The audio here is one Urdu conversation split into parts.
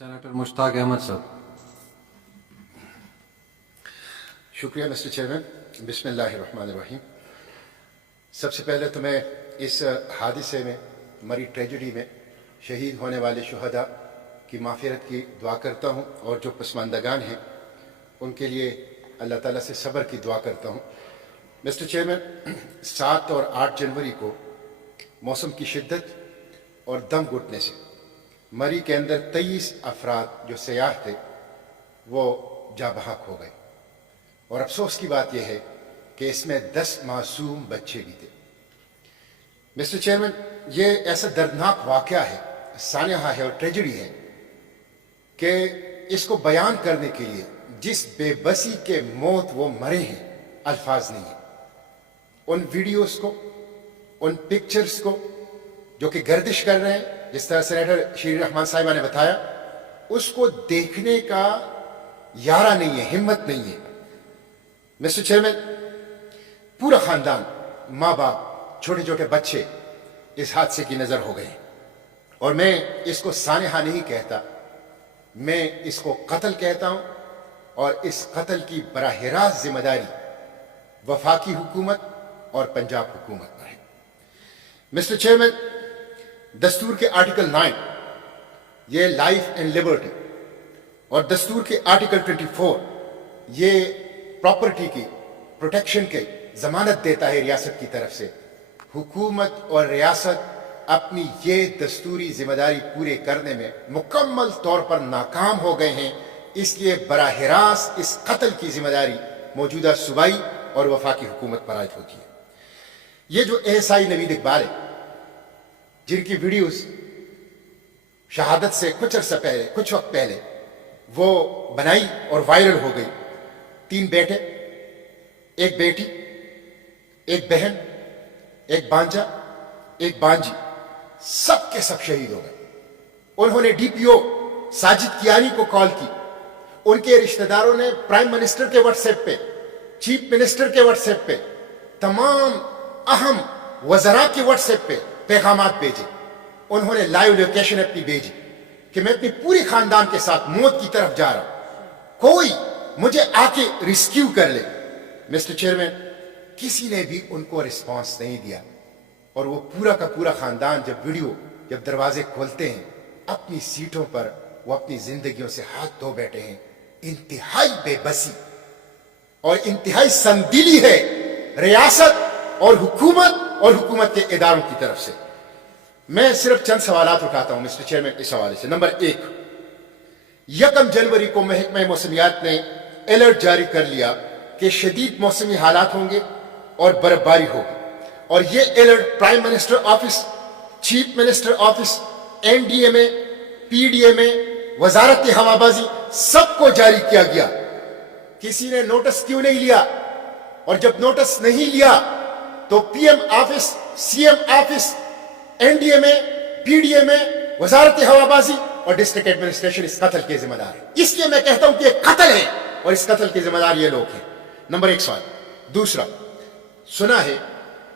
Senator Mushtaq Ahmed sir. شکریہ مسٹر چیئرمین. بسم اللہ الرحمن الرحیم. سب سے پہلے تو میں اس حادثے میں مری ٹریجڈی میں شہید ہونے والے شہداء کی مغفرت کی دعا کرتا ہوں اور جو پسماندگان ہیں ان کے لیے اللہ تعالیٰ سے صبر کی دعا کرتا ہوں. مسٹر چیئرمین، 7 اور 8 جنوری کو موسم کی شدت اور دم گھٹنے سے مری کے اندر 23 افراد جو سیاح تھے وہ جاں بحق ہو گئے، اور افسوس کی بات یہ ہے کہ اس میں 10 معصوم بچے بھی تھے. مسٹر چیئرمین، یہ ایسا دردناک واقعہ ہے، سانحہ ہے اور ٹریجڈی ہے کہ اس کو بیان کرنے کے لیے جس بے بسی کے موت وہ مرے ہیں الفاظ نہیں ہیں. ان ویڈیوز کو، ان پکچرز کو جو کہ گردش کر رہے ہیں، جس طرح سینیٹر شیریں رحمان صاحبہ نے بتایا، اس کو دیکھنے کا یارہ نہیں ہے، ہمت نہیں ہے. مسٹر چیئرمین، پورا خاندان، ماں باپ، چھوٹے چھوٹے بچے اس حادثے کی نظر ہو گئے ہیں، اور میں اس کو سانحہ نہیں کہتا، میں اس کو قتل کہتا ہوں، اور اس قتل کی براہ راست ذمہ داری وفاقی حکومت اور پنجاب حکومت پر ہے. مسٹر چیئرمین، دستور کے آرٹیکل 9 یہ لائف اینڈ لبرٹی، اور دستور کے آرٹیکل 24 یہ پراپرٹی کی پروٹیکشن کی ضمانت دیتا ہے ریاست کی طرف سے. حکومت اور ریاست اپنی یہ دستوری ذمہ داری پورے کرنے میں مکمل طور پر ناکام ہو گئے ہیں، اس لیے براہ راست اس قتل کی ذمہ داری موجودہ صوبائی اور وفاقی حکومت پر عائد ہوتی ہے. یہ جو ASI نوید اقبال ہے، جن کی ویڈیوز شہادت سے کچھ عرصہ پہلے، کچھ وقت پہلے وہ بنائی اور وائرل ہو گئی، 3 بیٹے، 1 بیٹی، 1 بہن، 1 بانجا، 1 بانجی، سب کے سب شہید ہو گئے. انہوں نے DPO ساجد کیانی کو کال کی، ان کے رشتہ داروں نے پرائم منسٹر کے واٹس ایپ پہ، چیف منسٹر کے واٹس ایپ پہ، تمام اہم وزراء کے واٹس ایپ پہ پیغامات بھیجے. انہوں نے لائیو لوکیشن اپنی بھیجی کہ میں اپنی پوری خاندان کے ساتھ موت کی طرف جا رہا ہوں، کوئی مجھے آ کے ریسکیو کر لے. مسٹر چیئرمین، کسی نے بھی ان کو رسپانس نہیں دیا، اور وہ پورا کا پورا خاندان جب دروازے کھولتے ہیں اپنی سیٹوں پر وہ اپنی زندگیوں سے ہاتھ دھو بیٹھے ہیں. انتہائی بے بسی اور انتہائی سندلی ہے ریاست اور حکومت کے اداروں کی طرف سے. میں صرف چند سوالات اٹھاتا ہوں مسٹر چیئرمین اس حوالے سے. نمبر 1، 1 جنوری کو محکمہ موسمیات نے الرٹ جاری کر لیا کہ شدید موسمی حالات ہوں گے اور برف باری ہوگی، اور یہ alert prime minister office, chief minister office, NDMA، PDMA، وزارت ہوابازی، سب کو جاری کیا گیا. کسی نے نوٹس کیوں نہیں لیا؟ اور جب نوٹس نہیں لیا تو PM office, CM office, NDMA، PDMA، وزارت ہوابازی اور ڈسٹرکٹ ایڈمنسٹریشن اس قتل کے ذمہ دار ہے. اس لیے میں کہتا ہوں کہ یہ قتل ہے اور اس قتل کے ذمہ دار یہ لوگ ہیں. نمبر 1 سوال. دوسرا، سنا ہے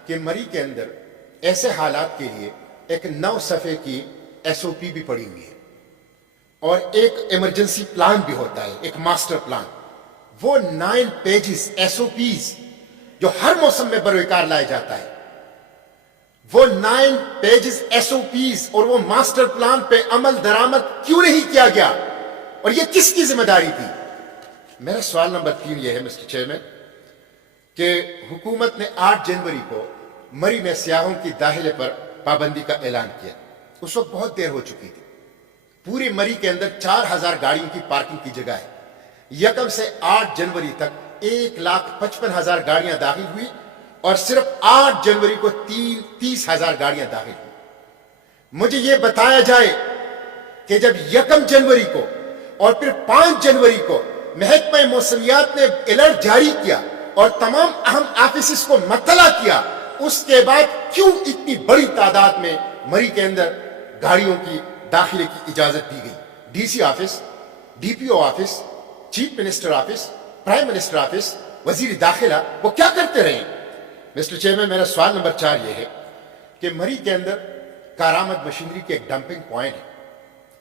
کہ مری کے اندر ایسے حالات کے لیے ایک 9 صفحے کی SOP بھی پڑی ہوئی ہے، اور ایک ایمرجنسی پلان بھی ہوتا ہے، ایک ماسٹر پلان. وہ 9 پیجز SOPs جو ہر موسم میں بروکار لائے جاتا ہے، وہ 9 پیجز SOPs اور وہ ماسٹر پلان پہ عمل درآمد کیوں نہیں کیا گیا، اور یہ کس کی ذمہ داری تھی؟ میرا سوال نمبر 3 یہ ہے مسٹر چیئرمین کہ حکومت نے 8 جنوری کو مری میں سیاحوں کی داخلے پر پابندی کا اعلان کیا. اس وقت بہت دیر ہو چکی تھی. پوری مری کے اندر 4000 گاڑیوں کی پارکنگ کی جگہ ہے. 1 سے 8 جنوری تک 1,55,000 گاڑیاں داخل ہوئی، اور صرف 8 جنوری کو 30,000 گاڑیاں داخل ہوئی. مجھے یہ بتایا جائے کہ جب 1 جنوری کو اور پھر 5 جنوری کو محکمہ موسمیات نے الرٹ جاری کیا اور تمام اہم آفیسز کو مطلع کیا، اس کے بعد کیوں اتنی بڑی تعداد میں مری کے اندر گاڑیوں کی داخلے کی اجازت دی گئی؟ DC office, DPO office, chief minister office, prime minister office, وزیر داخلہ، وہ کیا کرتے رہے؟ مسٹر چیئرمین، میرا سوال نمبر 4 یہ ہے کہ مری کے اندر کارآمد مشینری کے ایک ڈمپنگ پوائنٹ ہے،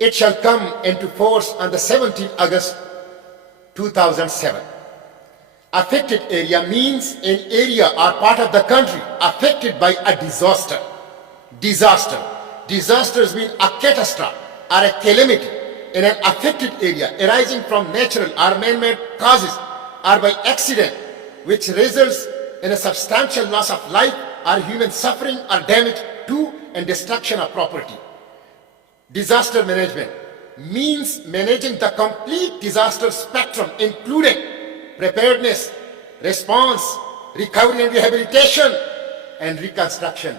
It shall come into force on the 17th August 2007. Affected area means an area or part of the country affected by a disaster. Disasters mean a catastrophe or a calamity in an affected area arising from natural or man-made causes or by accident, which results in a substantial loss of life or human suffering or damage to and destruction of property. Disaster management means managing the complete disaster spectrum, including preparedness, response, recovery and rehabilitation and reconstruction.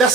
10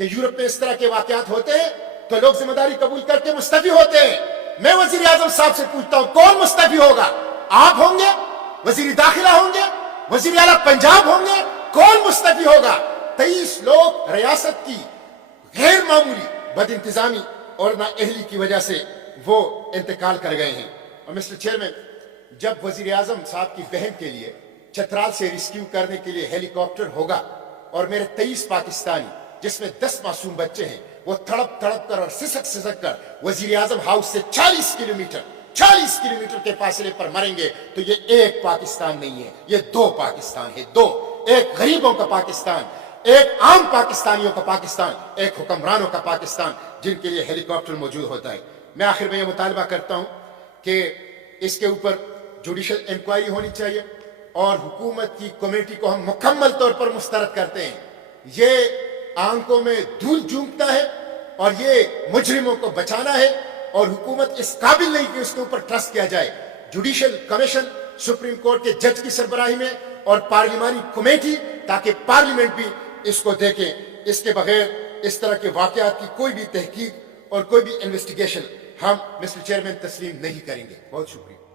کہ یورپ میں اس طرح کے واقعات ہوتے ہیں تو لوگ ذمہ داری قبول کر کے مستعفی ہوتے ہیں. میں وزیر اعظم صاحب سے پوچھتا ہوں کون مستعفی ہوگا؟ آپ ہوں گے؟ وزیر داخلہ ہوں گے؟ وزیر اعلیٰ پنجاب ہوں گے؟ کون مستعفی ہوگا؟ 23 لوگ ریاست کی غیر معمولی بد انتظامی اور نااہلی کی وجہ سے وہ انتقال کر گئے ہیں. اور مسٹر چیئرمین، جب وزیر اعظم صاحب کی بہن کے لیے چترال سے ریسکیو کرنے کے لیے ہیلی کاپٹر ہوگا اور میرے 23 پاکستانی جس میں 10 معصوم بچے ہیں وہ تڑپ تڑپ کر اور سسک کر وزیر اعظم ہاؤس سے 40 کلومیٹر کے فاصلے پر مریں گے تو یہ ایک پاکستان نہیں ہے، یہ 2 پاکستان ہے. 2. ایک غریبوں کا پاکستان، ایک عام پاکستانیوں کا پاکستان، ایک حکمرانوں کا پاکستان جن کے لیے ہیلی کاپٹر موجود ہوتا ہے. میں آخر میں یہ مطالبہ کرتا ہوں کہ اس کے اوپر جوڈیشل انکوائری ہونی چاہیے اور حکومت کی کمیٹی کو ہم مکمل طور پر مسترد کرتے ہیں. یہ آنکھوں میں دھول جھونکتا ہے اور یہ مجرموں کو بچانا ہے اور حکومت اس قابل نہیں کہ اس کے اوپر ٹرسٹ کیا جائے. جوڈیشل کمیشن سپریم کورٹ کے جج کی سربراہی میں اور پارلیمانی کمیٹی تاکہ پارلیمنٹ بھی اس کو دیکھیں. اس کے بغیر اس طرح کے واقعات کی کوئی بھی تحقیق اور کوئی بھی انویسٹیگیشن ہم مسٹر چیئرمین تسلیم نہیں کریں گے. بہت شکریہ.